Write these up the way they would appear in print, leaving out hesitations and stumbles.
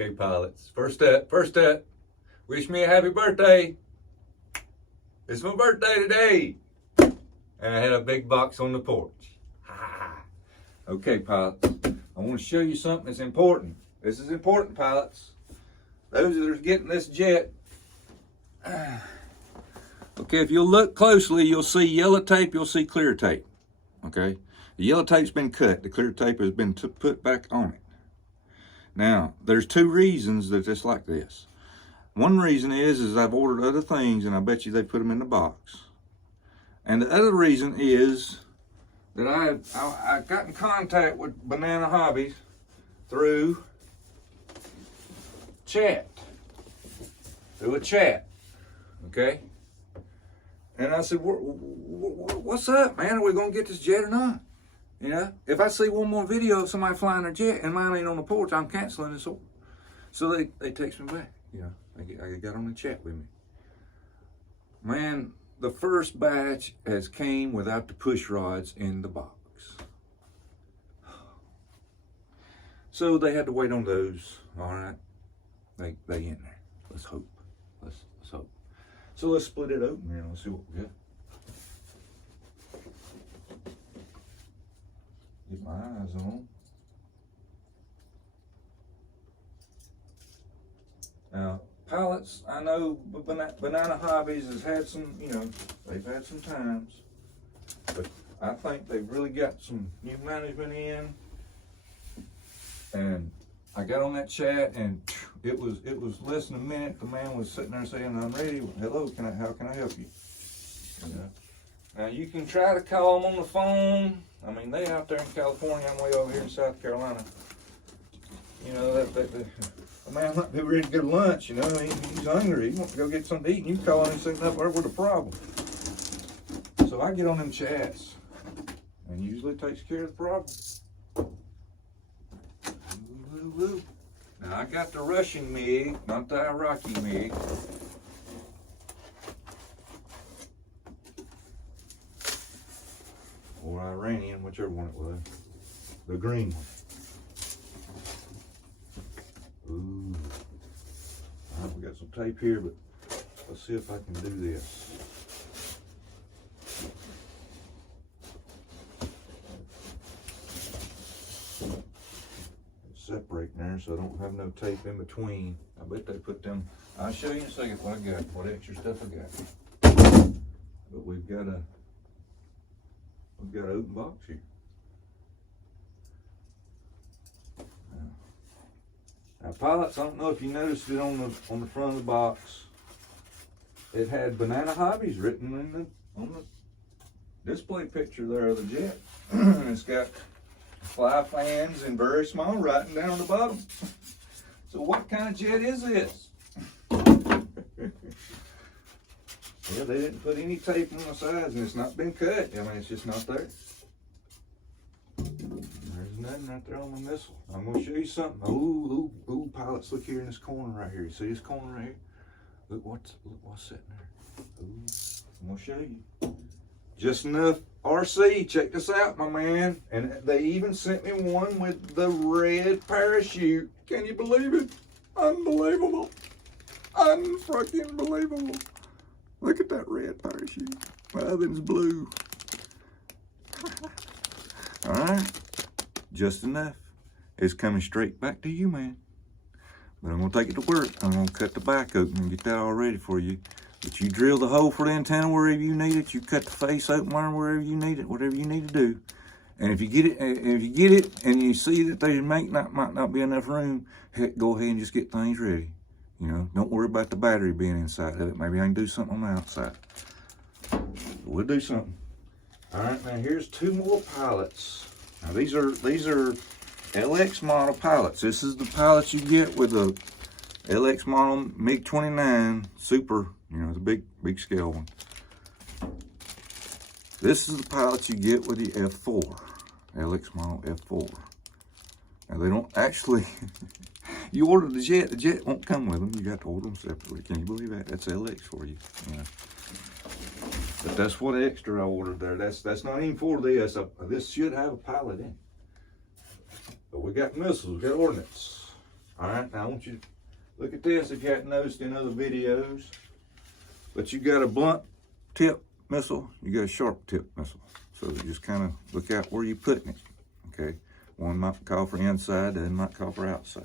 Okay, pilots. First up. Wish me a happy birthday. It's my birthday today. And I had a big box on the porch. Okay, pilots. I want to show you something that's important. This is important, pilots. Those that are getting this jet. Okay, if you'll look closely, you'll see yellow tape, you'll see clear tape. Okay? The yellow tape's been cut. The clear tape has been put back on it. Now, there's two reasons that it's like this. One reason is I've ordered other things, and I bet you they put them in the box. And the other reason is that I got in contact with Banana Hobbies through chat. Through a chat. Okay? And I said, what's up, man? Are we going to get this jet or not? You know, if I see one more video of somebody flying their jet and mine ain't on the porch, I'm canceling this order. So they text me back. You know, they got on the chat with me. Man, the first batch has came without the push rods in the box. So they had to wait on those. All right, they in there. Let's hope. Let's hope. So let's split it open here and let's see what we got. Get my eyes on. Now, pilots, I know Banana Hobbies has had some, you know, they've had some times, but I think they've really got some new management in. And I got on that chat, and it was less than a minute. The man was sitting there saying, "I'm ready. Hello, how can I help you?" You know? Now you can try to call them on the phone. I mean, they out there in California. I'm way over here in South Carolina. You know, the man might be ready to go to lunch. You know, he's hungry. He wants to go get something to eat, and you call him and sitting up there with a problem. So I get on them chats, and usually takes care of the problem. Now I got the Russian MiG, not the Iraqi MiG. Or Iranian, whichever one it was. The green one. Ooh. All right, we got some tape here, but let's see if I can do this. Separating there so I don't have no tape in between. I bet they put them. I'll show you in a second what I got, what extra stuff I got. But we've got an open box here. Now, pilots, I don't know if you noticed it on the front of the box. It had Banana Hobbies written on the display picture there of the jet. And it's got FlyFans in very small writing down the bottom. So what kind of jet is this? Yeah, they didn't put any tape on the sides, and it's not been cut. I mean, it's just not there. There's nothing right there on the missile. I'm going to show you something. Ooh, pilots, look here in this corner right here. You see this corner right here? Look what's sitting there. Ooh, I'm going to show you. Just enough RC. Check this out, my man. And they even sent me one with the red parachute. Can you believe it? Unbelievable. Unfucking believable. Look at that red parachute. My oven's blue. All right. Just enough. It's coming straight back to you, man. But I'm going to take it to work. I'm going to cut the back open and get that all ready for you. But you drill the hole for the antenna wherever you need it. You cut the face open wherever you need it, whatever you need to do. And if you get it, and you see that there might not be enough room, heck, go ahead and just get things ready. You know, don't worry about the battery being inside of it. Maybe I can do something on the outside. We'll do something. All right, now here's two more pilots. Now these are LX model pilots. This is the pilots you get with the LX model MiG-25 Super. You know, the big scale one. This is the pilots you get with the F4, LX model F4. Now they don't actually, you order the jet won't come with them. You got to order them separately. Can you believe that? That's LX for you. Yeah. But that's what extra I ordered there. That's not even for this. This should have a pilot in. But we got missiles, we got ordnance. All right, now I want you to look at this if you hadn't noticed in other videos. But you got a blunt tip missile, you got a sharp tip missile. So you just kind of look out where you're putting it, okay? One might call for inside, the other might call for outside.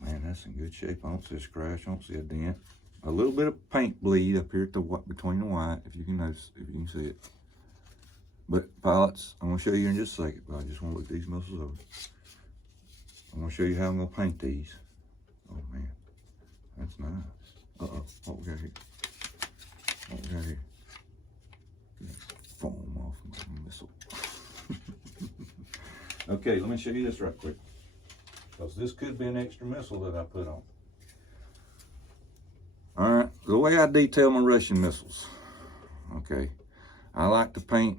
Man, that's in good shape. I don't see a scratch, I don't see a dent. A little bit of paint bleed up here at the between the white, if you can notice, if you can see it. But pilots, I'm gonna show you in just a second, but I just wanna look these missiles over. I'm gonna show you how I'm gonna paint these. Oh man, that's nice. Uh-oh, what we got here? What we got here? Foam off my missile. Okay, let me show you this right quick. Because this could be an extra missile that I put on. All right, the way I detail my Russian missiles, okay, I like to paint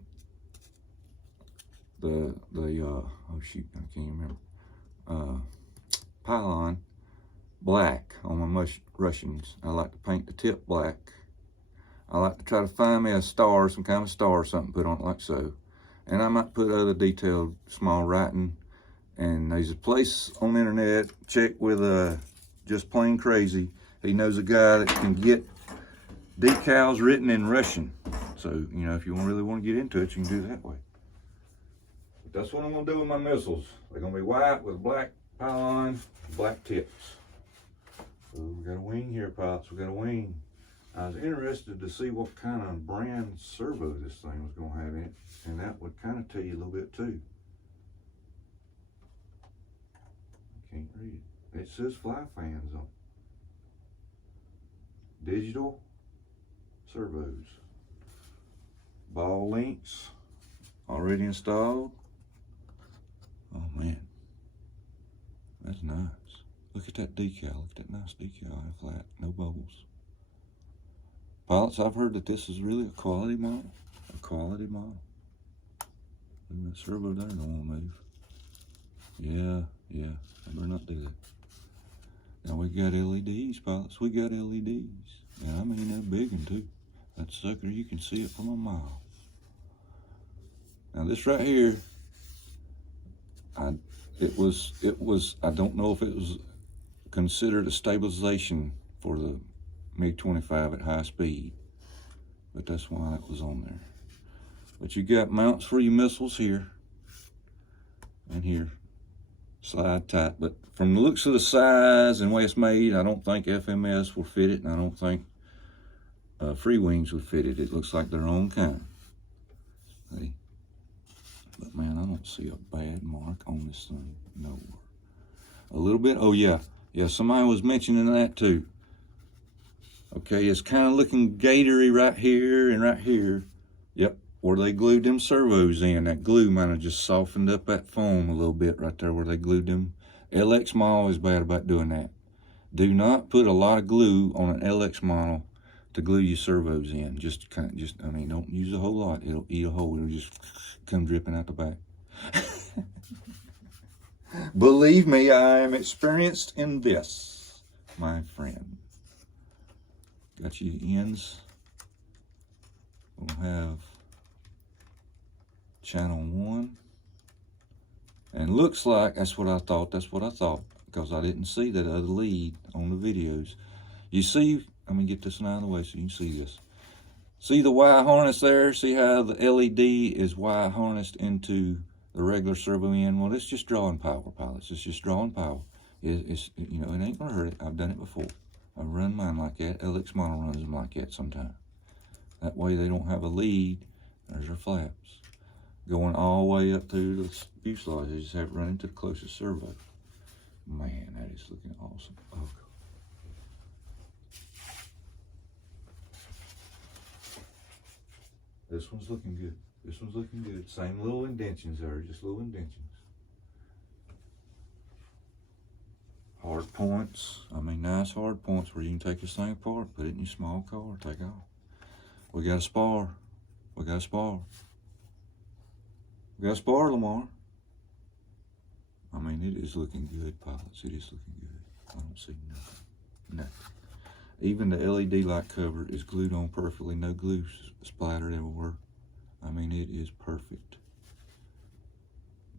the oh shoot, I can't remember, pylon black on my Russians. I like to paint the tip black. I like to try to find me a star, some kind of star or something, put on it like so. And I might put other detailed small writing. And there's a place on the internet, check with Just Plain Crazy. He knows a guy that can get decals written in Russian. So, you know, if you really want to get into it, you can do it that way. But that's what I'm going to do with my missiles. They're going to be white with black pylon, black tips. So we got a wing here, pilots. We got a wing. I was interested to see what kind of brand servo this thing was going to have in it. And that would kind of tell you a little bit too. I can't read it. It says FlyFans on it. Digital servos. Ball links already installed. Oh man, that's nice. Look at that decal. Look at that nice decal. Flat, no bubbles. Pilots, I've heard that this is really a quality model. A quality model. Look at that servo there, don't want to move. Yeah, I better not do that. Now we got LEDs, pilots. We got LEDs. And I mean that big one too. That sucker, you can see it from a mile. Now this right here, it was, I don't know if it was considered a stabilization for the MiG-25 at high speed, but that's why it was on there. But you got mounts for your missiles here and here, slide tight. But from the looks of the size and way it's made, I don't think FMS will fit it, and I don't think Free Wings would fit it. It looks like their own kind. See? But man, I don't see a bad mark on this thing nowhere. A little bit, oh yeah, somebody was mentioning that too. Okay, it's kind of looking gatory right here and right here. Yep, where they glued them servos in. That glue might have just softened up that foam a little bit right there where they glued them. LX model is bad about doing that. Do not put a lot of glue on an LX model to glue your servos in. I mean, don't use a whole lot. It'll eat a hole. It'll just come dripping out the back. Believe me, I am experienced in this, my friend. Got your ends. We'll have channel 1. And looks like, that's what I thought, because I didn't see that other lead on the videos. You see, let me get this one out of the way so you can see this. See the Y harness there? See how the LED is Y harnessed into the regular servo end? Well, it's just drawing power, pilots. It's just drawing power. It's you know, it ain't gonna hurt it. I've done it before. I've run mine like that. LX model runs them like that sometimes. That way they don't have a lead. There's our flaps. Going all the way up through the fuselage. They just have it run into the closest servo. Man, that is looking awesome. Oh, God. This one's looking good. This one's looking good. Same little indentions there, just little indentions. Hard points. I mean, nice hard points where you can take this thing apart, put it in your small car, take off. We got a spar. We got a spar. We got a spar, Lamar. I mean, it is looking good, pilots. It is looking good. I don't see nothing. Nothing. Even the LED light cover is glued on perfectly. No glue splattered everywhere. I mean, it is perfect.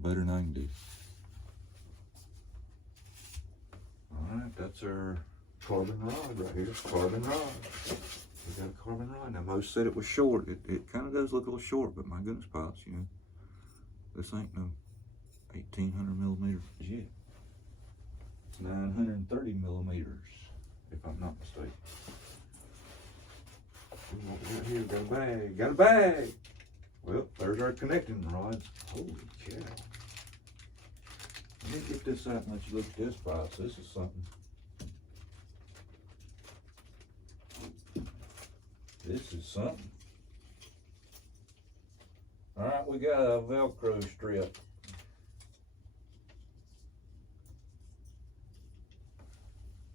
Better than I can do. Alright, that's our carbon rod right here. Carbon rod. We got a carbon rod. Now, most said it was short. It kind of does look a little short, but my goodness, pilots, you know, this ain't no 1800 millimeter jet. It's 930 millimeters, if I'm not mistaken. What we got here? Got a bag. Got a bag. Well, there's our connecting rods. Holy cow. Let me get this out and let you look at this, pilots. This is something. This is something. All right, we got a Velcro strip.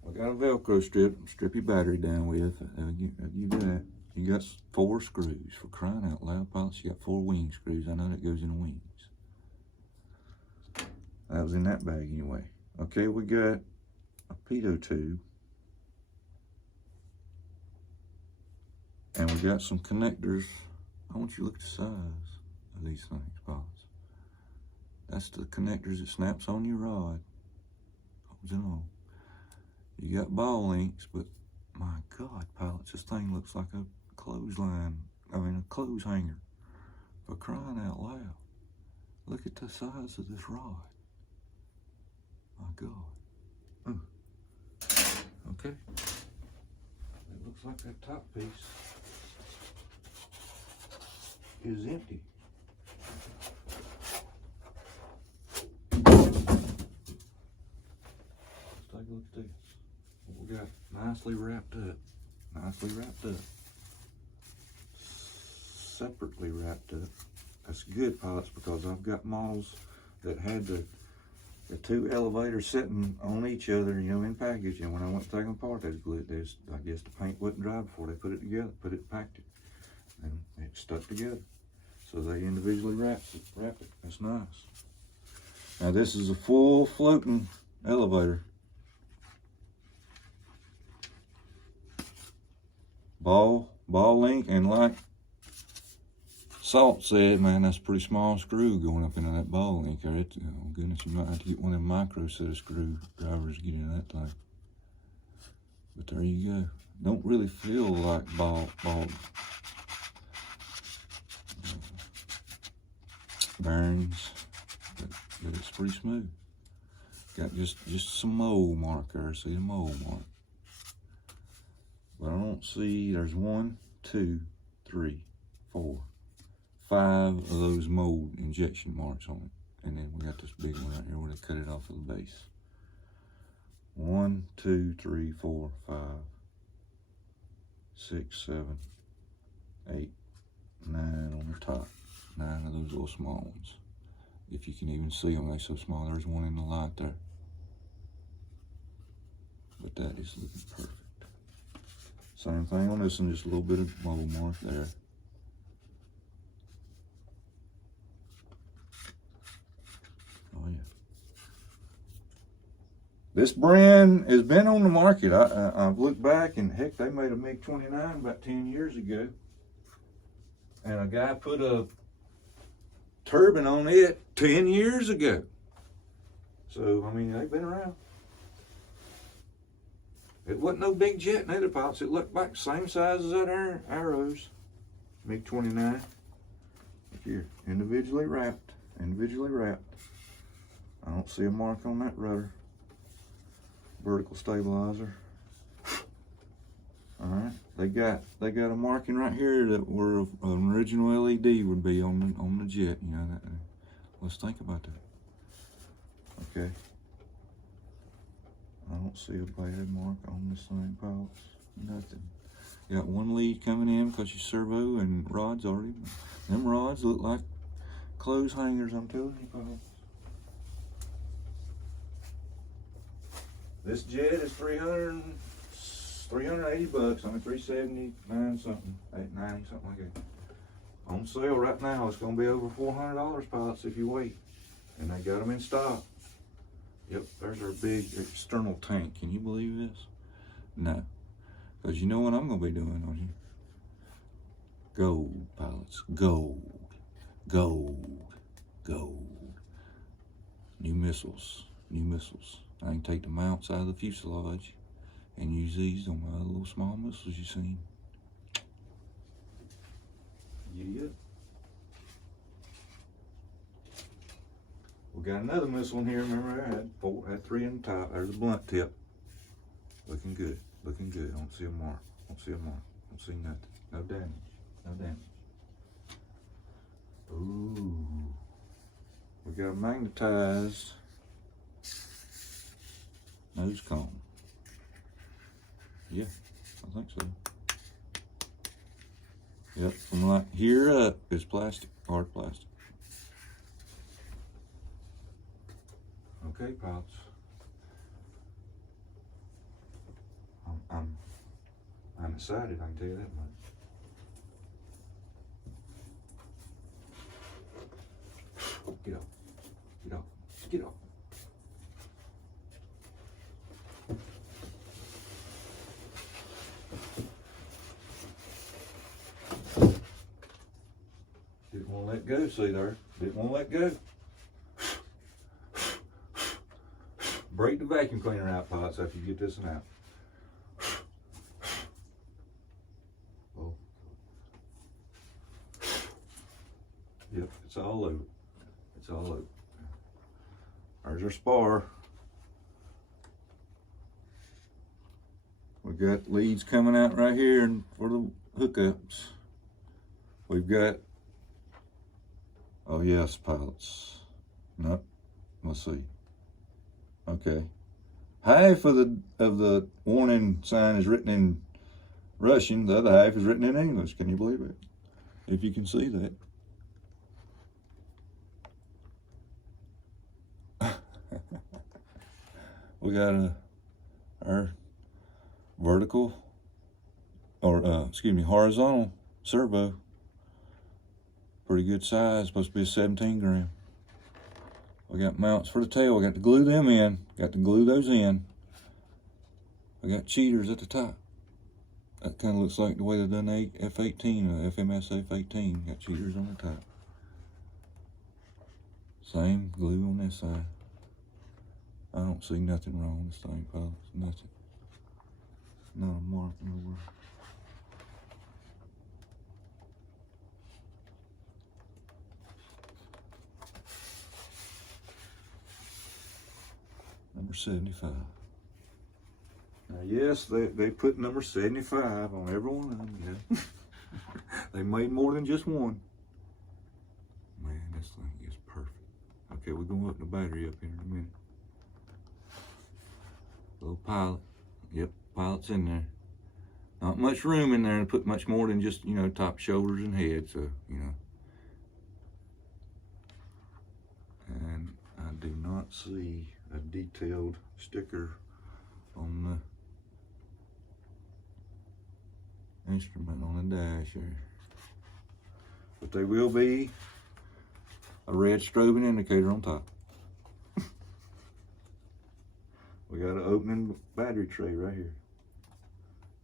We got a Velcro strip your battery down with. You do that. You got 4 screws, for crying out loud, pilots. You got 4 wing screws. I know that goes in the wings. That was in that bag anyway. Okay, we got a pitot tube. And we got some connectors. I want you to look at the size of these things, pilots. That's the connectors that snaps on your rod. Holds it on. You got ball links, but my God, pilots, this thing looks like a clothesline. I mean, a clothes hanger. For crying out loud. Look at the size of this rod. My God. Okay. It looks like that top piece is empty. Let's take a look at this. What we got nicely wrapped up. Nicely wrapped up. Separately wrapped up. That's good, pilots, because I've got models that had the 2 elevators sitting on each other, you know, in package. And when I went to take them apart, I guess the paint wasn't dry before they put it together, packed it, and it stuck together. So they individually wrapped it. That's nice. Now this is a full floating elevator. Ball link, and like Salt said, man, that's a pretty small screw going up into that ball link there. Oh goodness, you might have to get one of them micro set of screwdrivers to get into that thing. But there you go. Don't really feel like ball bearings, but it's pretty smooth. Got just some mold mark there. See the mold mark? But I don't see. There's 1, 2, 3, 4, 5 of those mold injection marks on it. And then we got this big one right here where they cut it off of the base. 1, 2, 3, 4, 5, 6, 7, 8, 9 on the top. 9 of those little small ones. If you can even see them, they're so small. There's one in the light there. But that is looking perfect. Same thing on this one, just a little bit of mold mark there. Oh yeah. This brand has been on the market. I've looked back, and heck, they made a MiG-25 about 10 years ago. And a guy put a turbine on it 10 years ago. So, I mean, they've been around. It wasn't no big jet neither, pilots. It looked like the same size as that Arrows MiG-29. Here, individually wrapped. I don't see a mark on that rudder. Vertical stabilizer. All right, they got a marking right here that where an original LED would be on the jet. You know that. Let's think about that. Okay. I don't see a bad mark on this thing, pilots. Nothing. You got one lead coming in because you servo and rods already. Them rods look like clothes hangers, I'm telling you, pilots. This jet is $380 bucks. I mean, $379 something, $890 something like that. On sale right now, it's going to be over $400, pilots, if you wait. And they got them in stock. Yep, there's our big external tank. Can you believe this? No. Because you know what I'm going to be doing, don't you? Gold, pilots. Gold. Gold. Gold. New missiles. New missiles. I can take the mounts out of the fuselage and use these on my little small missiles you seen. Giddy up. We got another missile in here. Remember, I had 3 in the top. There's a blunt tip. Looking good. Looking good. I don't see a mark. Don't see a mark. Don't see nothing. No damage. No damage. Ooh. We got a magnetized nose cone. Yeah, I think so. Yep, from like here up is plastic, hard plastic. Okay, pilots. I'm excited, I can tell you that much. Get off. Get off. Get off. Didn't want to let go, see there? Didn't want to let go. Break the vacuum cleaner out, pilots, after you get this one out. Oh. Yep, it's all over. It's all over. There's our spar. We got leads coming out right here and for the hookups. We've got, oh yes, pilots. Nope, let's see. Okay. Half of the warning sign is written in Russian, the other half is written in English. Can you believe it? If you can see that. We got our vertical, or excuse me, horizontal servo. Pretty good size, supposed to be a 17 gram. We got mounts for the tail. We got to glue them in. Got to glue those in. We got cheaters at the top. That kind of looks like the way they've done the F-18, FMS F-18. Got cheaters on the top. Same glue on this side. I don't see nothing wrong with this thing, fellas. Nothing. Not a mark nowhere. Number 75. Now, yes, they put number 75 on every one of them, yeah. They made more than just one. Man, this thing is perfect. Okay, we're going to open the battery up here in a minute. Little pilot. Yep, pilot's in there. Not much room in there to put much more than just, you know, top, shoulders, and head, so, you know. And I do not see a detailed sticker on the instrument on the dash there. But there will be a red strobing indicator on top. We got an opening battery tray right here.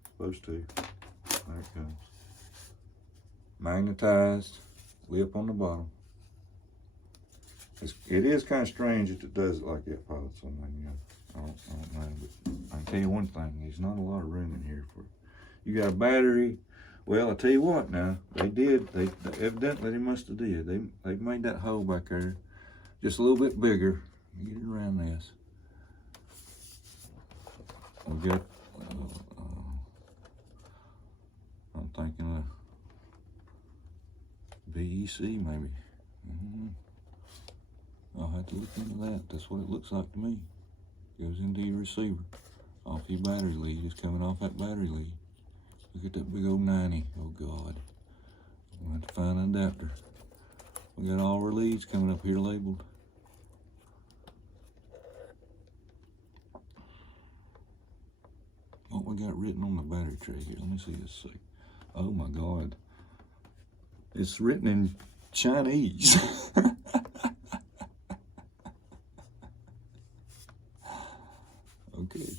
Supposed to. There it comes. Magnetized lip on the bottom. It is kind of strange if it does it like that, pilot. So, you know, I don't know. But I can tell you one thing: there's not a lot of room in here for. You got a battery. Well, I tell you what. Now they did. They evidently they must have did. They made that hole back there just a little bit bigger. Get it around this. We got. I'm thinking of VEC maybe. I'll have to look into that. That's what it looks like to me. Goes into your receiver. Off your battery lead. It's coming off that battery lead. Look at that big old 90. Oh God. We'll have to find an adapter. We got all our leads coming up here labeled. What we got written on the battery tray here? Let me see this. Oh my God. It's written in Chinese. Okay.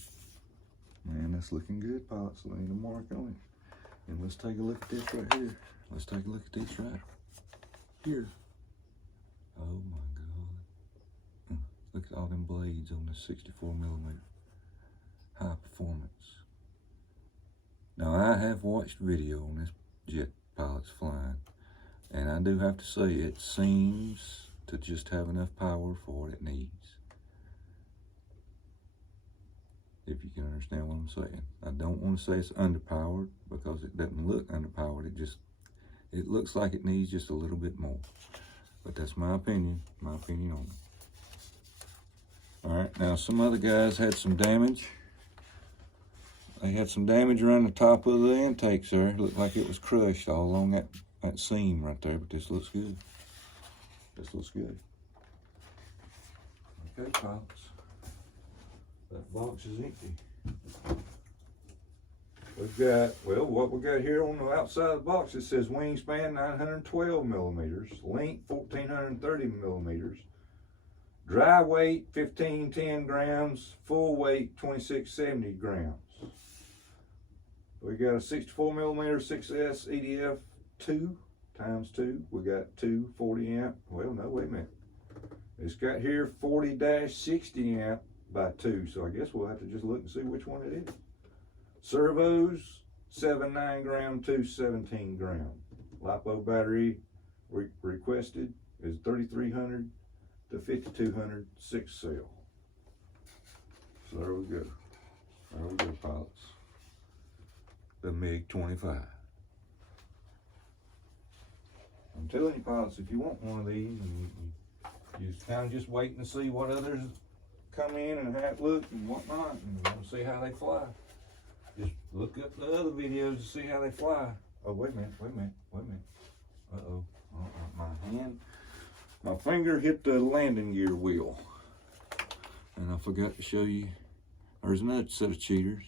Man, that's looking good, pilot. So ain't a mark on it. And let's take a look at this right here. Let's take a look at this right here. Oh my God. Look at all them blades on this 64mm high performance. Now I have watched video on this jet pilot's flying, and I do have to say it seems to just have enough power for what it needs. If you can understand what I'm saying. I don't want to say it's underpowered because it doesn't look underpowered. It looks like it needs just a little bit more. But that's my opinion on it. All right, now some other guys had some damage. They had some damage around the top of the intakes there. It looked like it was crushed all along that seam right there, but this looks good. This looks good. Okay, pilots. That box is empty. We've got, well, what we got here on the outside of the box, it says wingspan 912mm, length 1430mm, dry weight 1510 grams, full weight 2670 grams. We got a 64mm 6S EDF 2 × 2. We got two 40 amp. Well, no, wait a minute. It's got here 40-60 amp by 2. So I guess we'll have to just look and see which one it is. Servos 7 9-gram, 2 17-gram. LiPo battery requested is 3300 to 5200 6 cell. So there we go. There we go, pilots. The MiG-25. I'm telling you, pilots, if you want one of these, and you just kind of just waiting to see what others come in and how it looks and whatnot, and you want to see how they fly, just look up the other videos to see how they fly. Oh, wait a minute. Uh-oh. My finger hit the landing gear wheel, and I forgot to show you. There's another set of cheaters.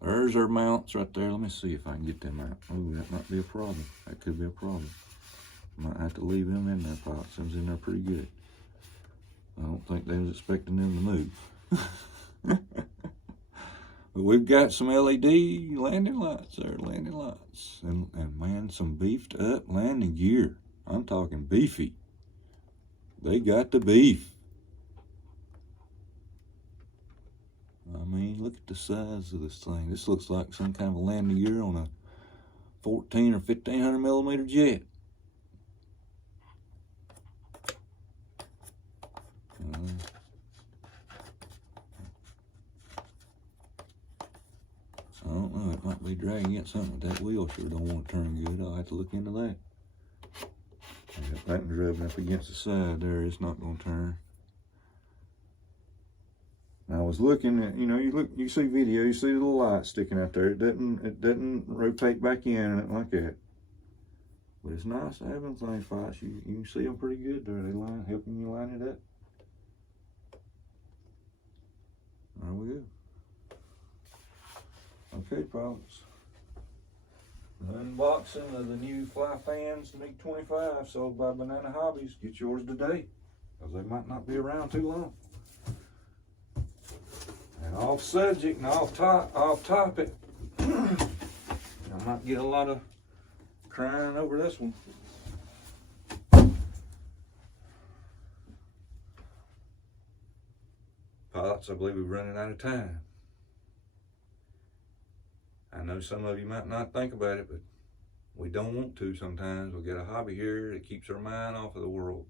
There's our mounts right there. Let me see if I can get them out. Oh, that might be a problem. That could be a problem. Might have to leave them in there, pilots. Them's in there pretty good. I don't think they was expecting them to move. But we've got some LED landing lights there, and man, some beefed up landing gear. I'm talking beefy. They got the beef. I mean, look at the size of this thing. This looks like some kind of a landing gear on a 14 or 1500mm jet. I don't know, it might be dragging against something. That wheel sure don't want to turn good. I'll have to look into that. I got that one rubbing up against the side there. It's not going to turn. I was looking at, you see video, you see the little light sticking out there. It doesn't rotate back in and nothing like that. But it's nice having things, pilots. You can see them pretty good there. They helping you line it up. There we go. Okay, pilots. The unboxing of the new FlyFans MiG-25 sold by Banana Hobbies. Get yours today, because they might not be around too long. And off subject and off topic, I might get a lot of crying over this one. Pilots, I believe we're running out of time. I know some of you might not think about it, but we don't want to sometimes. We got a hobby here that keeps our mind off of the world.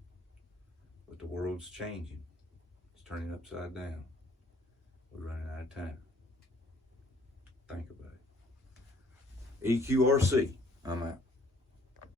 But the world's changing. It's turning upside down. We're running out of time. Think about it. EQRC, I'm out.